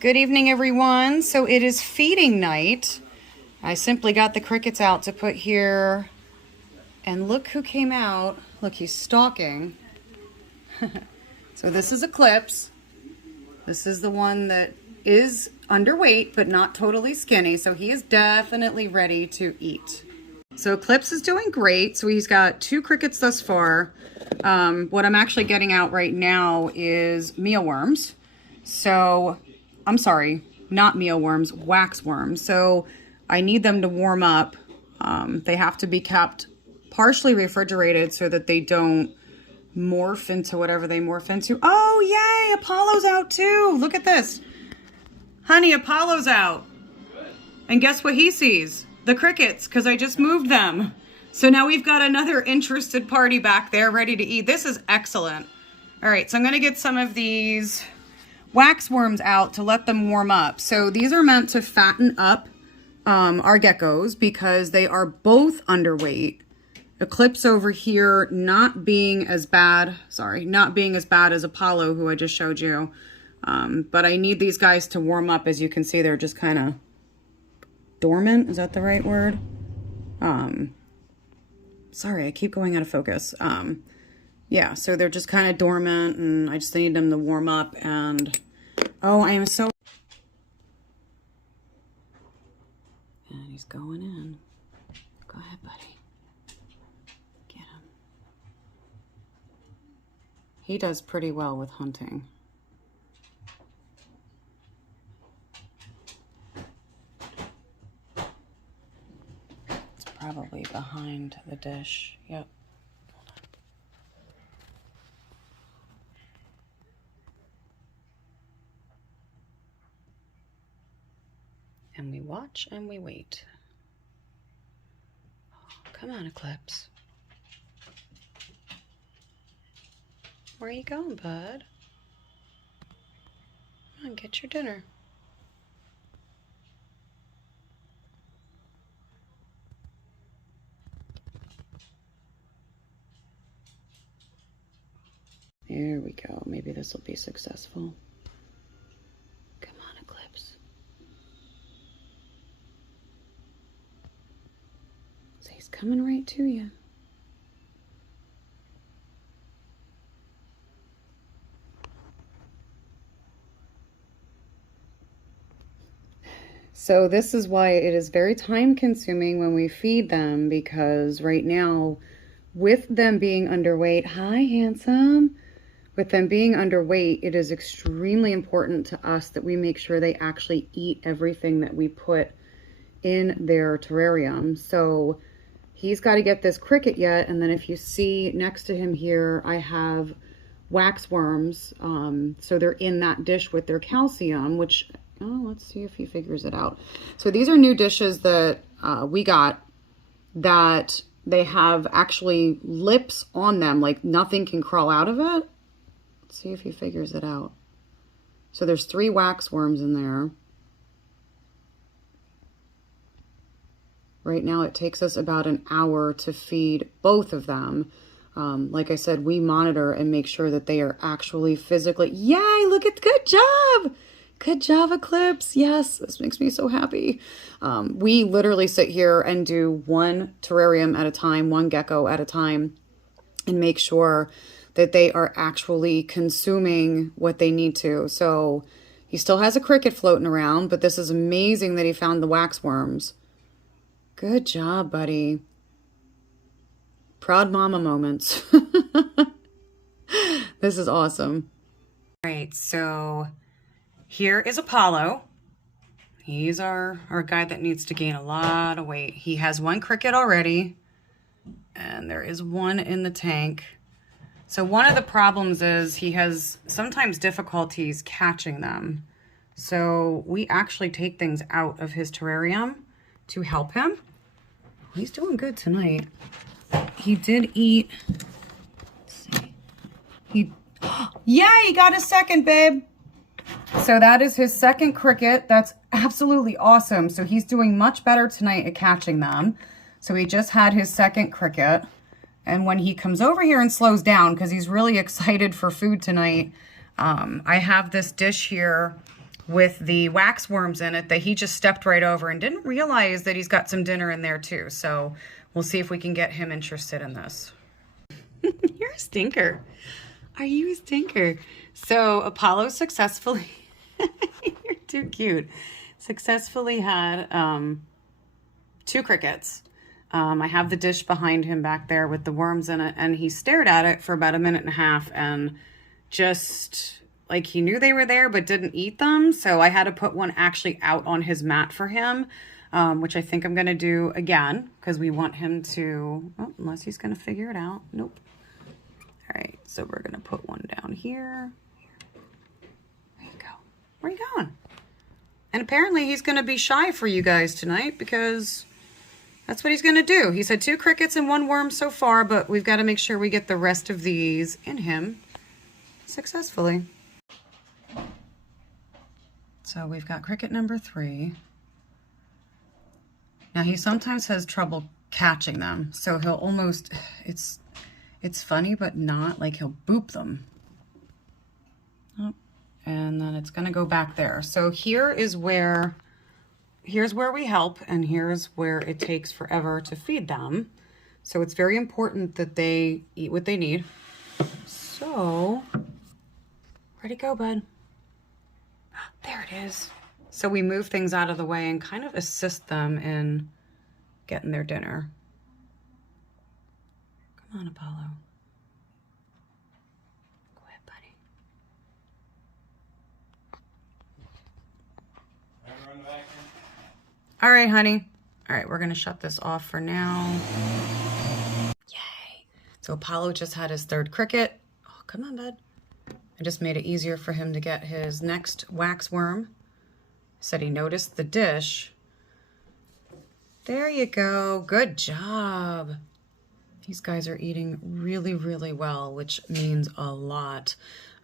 Good evening, everyone. So it is feeding night. I simply got the crickets out to put here, and look who came out. Look, he's stalking. So this is Eclipse. This is the one that is underweight, but not totally skinny. So he is definitely ready to eat. So Eclipse is doing great. So he's got 2 crickets thus far. What I'm actually getting out right now is mealworms. So, I'm sorry, not mealworms, waxworms. So I need them to warm up. They have to be kept partially refrigerated so that they don't morph into whatever they morph into. Oh, yay, Apollo's out too. Look at this. Honey, Apollo's out. And guess what he sees? The crickets, because I just moved them. So now we've got another interested party back there ready to eat. This is excellent. All right, so I'm going to get some of these waxworms out to let them warm up. So these are meant to fatten up our geckos because they are both underweight. Eclipse over here not being as bad as Apollo, who I just showed you. But I need these guys to warm up. As you can see, they're just kind of dormant. Is that the right word? Sorry, I keep going out of focus. Yeah, so they're just kind of dormant, and I just need them to warm up, and oh, I am so... And he's going in. Go ahead, buddy. Get him. He does pretty well with hunting. It's probably behind the dish. Yep. And we watch and we wait. Oh, come on, Eclipse. Where are you going, bud? Come on, get your dinner. There we go. Maybe this will be successful. Come on, Eclipse. So he's coming right to you. So this is why it is very time consuming when we feed them, because right now, with them being underweight, hi handsome, with them being underweight, it is extremely important to us that we make sure they actually eat everything that we put in their terrarium. So he's got to get this cricket yet, and then if you see next to him here, I have waxworms. So they're in that dish with their calcium, which, oh, let's see if he figures it out. So these are new dishes that we got that they have actually lips on them, like nothing can crawl out of it. Let's see if he figures it out. So there's 3 waxworms in there. Right now it takes us about an hour to feed both of them. Like I said, we monitor and make sure that they are actually physically... Yay, look at... Good job! Good job, Eclipse. Yes, this makes me so happy. We literally sit here and do 1 terrarium at a time, 1 gecko at a time, and make sure that they are actually consuming what they need to. So he still has a cricket floating around, but this is amazing that he found the waxworms. Good job, buddy. Proud mama moments. This is awesome. All right, so here is Apollo. He's our guy that needs to gain a lot of weight. He has 1 cricket already, and there is 1 in the tank. So one of the problems is he has sometimes difficulties catching them. So we actually take things out of his terrarium to help him. He's doing good tonight. He did eat, let's see. Yeah, he got his second, babe. So that is his second cricket. That's absolutely awesome. So he's doing much better tonight at catching them. So he just had his second cricket. And when he comes over here and slows down, because he's really excited for food tonight, I have this dish here with the wax worms in it that he just stepped right over and didn't realize that he's got some dinner in there too. So we'll see if we can get him interested in this. You're a stinker. Are you a stinker? So Apollo successfully, you're too cute, successfully had 2 crickets. I have the dish behind him back there with the worms in it, and he stared at it for about 1.5 minutes and just like he knew they were there but didn't eat them. So I had to put one actually out on his mat for him, which I think I'm going to do again because we want him to, oh, unless he's going to figure it out. Nope. All right, so we're going to put one down here. There you go. Where are you going? And apparently he's going to be shy for you guys tonight because that's what he's going to do. He's had 2 crickets and 1 worm so far, but we've got to make sure we get the rest of these in him successfully. So we've got cricket number 3. Now he sometimes has trouble catching them, so he'll almost, it's funny but not, like he'll boop them. Oh, and then it's going to go back there. So here's where we help, and here's where it takes forever to feed them. So it's very important that they eat what they need. So, where'd it go, bud? There it is. So we move things out of the way and kind of assist them in getting their dinner. Come on, Apollo. Go ahead, buddy. All right, honey. All right, we're going to shut this off for now. Yay. So Apollo just had his 3rd cricket. Oh, come on, bud. I just made it easier for him to get his next wax worm. Said he noticed the dish. There you go. Good job. These guys are eating really, really well, which means a lot.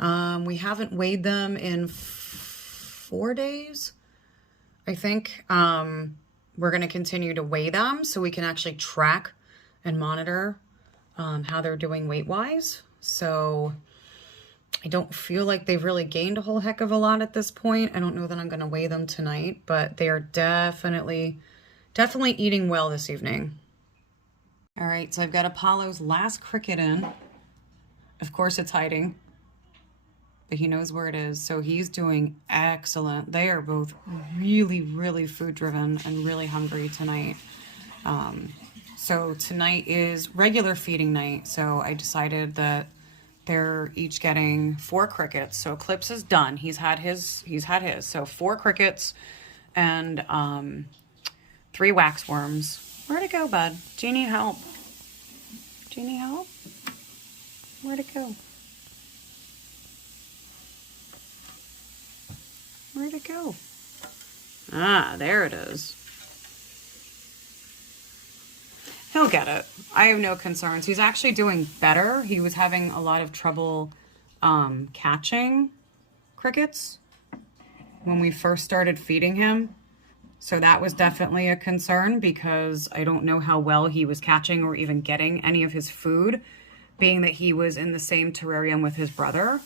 We haven't weighed them in 4 days, I think. We're going to continue to weigh them so we can actually track and monitor how they're doing weight-wise. So I don't feel like they've really gained a whole heck of a lot at this point. I don't know that I'm going to weigh them tonight, but they are definitely eating well this evening. All right, so I've got Apollo's last cricket in. Of course it's hiding, but he knows where it is, so he's doing excellent. They are both really, really food-driven and really hungry tonight. So tonight is regular feeding night, so I decided that they're each getting 4 crickets. So Eclipse is done. He's had his. So 4 crickets and 3 wax worms. Where'd it go, bud? Do you need help? Do you need help? Where'd it go? Where'd it go? Ah, there it is. He'll get it. I have no concerns. He's actually doing better. He was having a lot of trouble catching crickets when we first started feeding him. So that was definitely a concern because I don't know how well he was catching or even getting any of his food, being that he was in the same terrarium with his brother.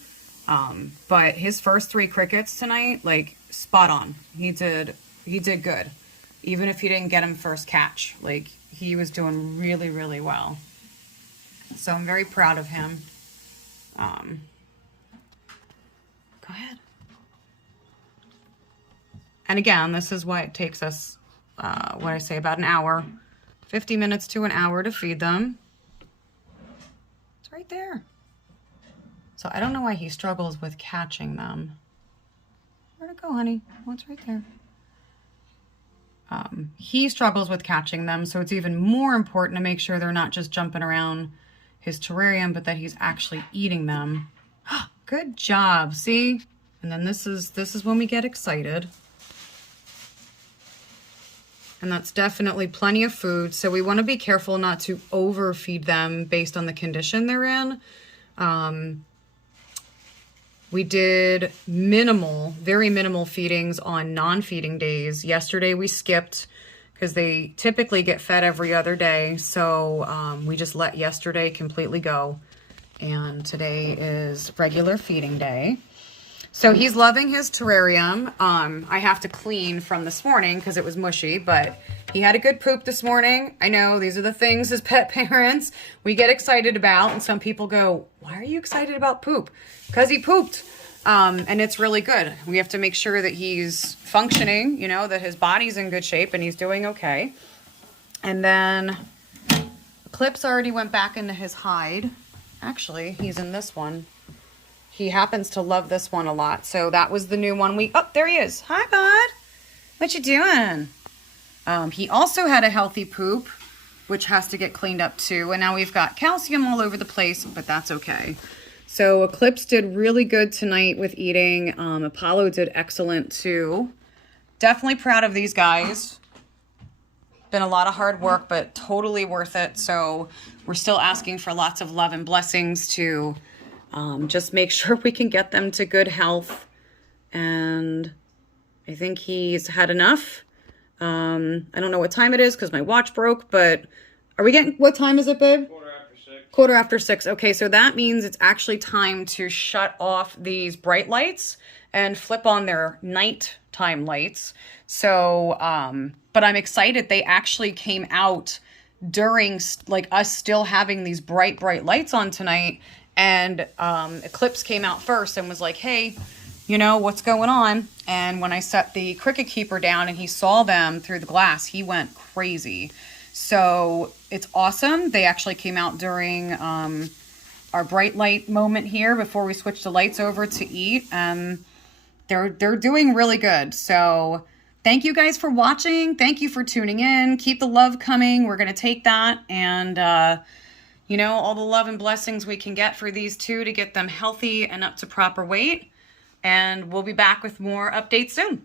But his first 3 crickets tonight, like, spot on. He did good. Even if he didn't get him first catch, like, he was doing really, really well. So I'm very proud of him. Go ahead. And again, this is why it takes us, what I say, about an hour, 50 minutes to an hour to feed them. It's right there. So I don't know why he struggles with catching them. Where'd it go, honey? Oh, it's right there. He struggles with catching them, so it's even more important to make sure they're not just jumping around his terrarium, but that he's actually eating them. Good job, see? And then this is when we get excited. And that's definitely plenty of food, so we want to be careful not to overfeed them based on the condition they're in. We did very minimal feedings on non-feeding days. Yesterday we skipped because they typically get fed every other day. So we just let yesterday completely go. And today is regular feeding day. So he's loving his terrarium. I have to clean from this morning because it was mushy, but he had a good poop this morning. I know these are the things as pet parents we get excited about, and some people go, why are you excited about poop? Because he pooped. And it's really good. We have to make sure that he's functioning, you know, that his body's in good shape and he's doing okay. And then Eclipse already went back into his hide. Actually, he's in this one. He happens to love this one a lot. So that was the new one oh, there he is. Hi, bud. What you doing? He also had a healthy poop, which has to get cleaned up too. And now we've got calcium all over the place, but that's okay. So Eclipse did really good tonight with eating. Apollo did excellent too. Definitely proud of these guys. Been a lot of hard work, but totally worth it. So we're still asking for lots of love and blessings to just make sure we can get them to good health. And I think he's had enough. I don't know what time it is because my watch broke, but are we getting, what time is it, babe? 6:15. Okay, so that means it's actually time to shut off these bright lights and flip on their nighttime lights. So, but I'm excited. They actually came out during like us still having these bright lights on tonight. And Eclipse came out first and was like, hey, you know, what's going on? And when I set the cricket keeper down and he saw them through the glass, he went crazy. So it's awesome. They actually came out during our bright light moment here before we switched the lights over to eat. They're doing really good. So thank you guys for watching. Thank you for tuning in. Keep the love coming. We're going to take that and, you know, all the love and blessings we can get for these two to get them healthy and up to proper weight. And we'll be back with more updates soon.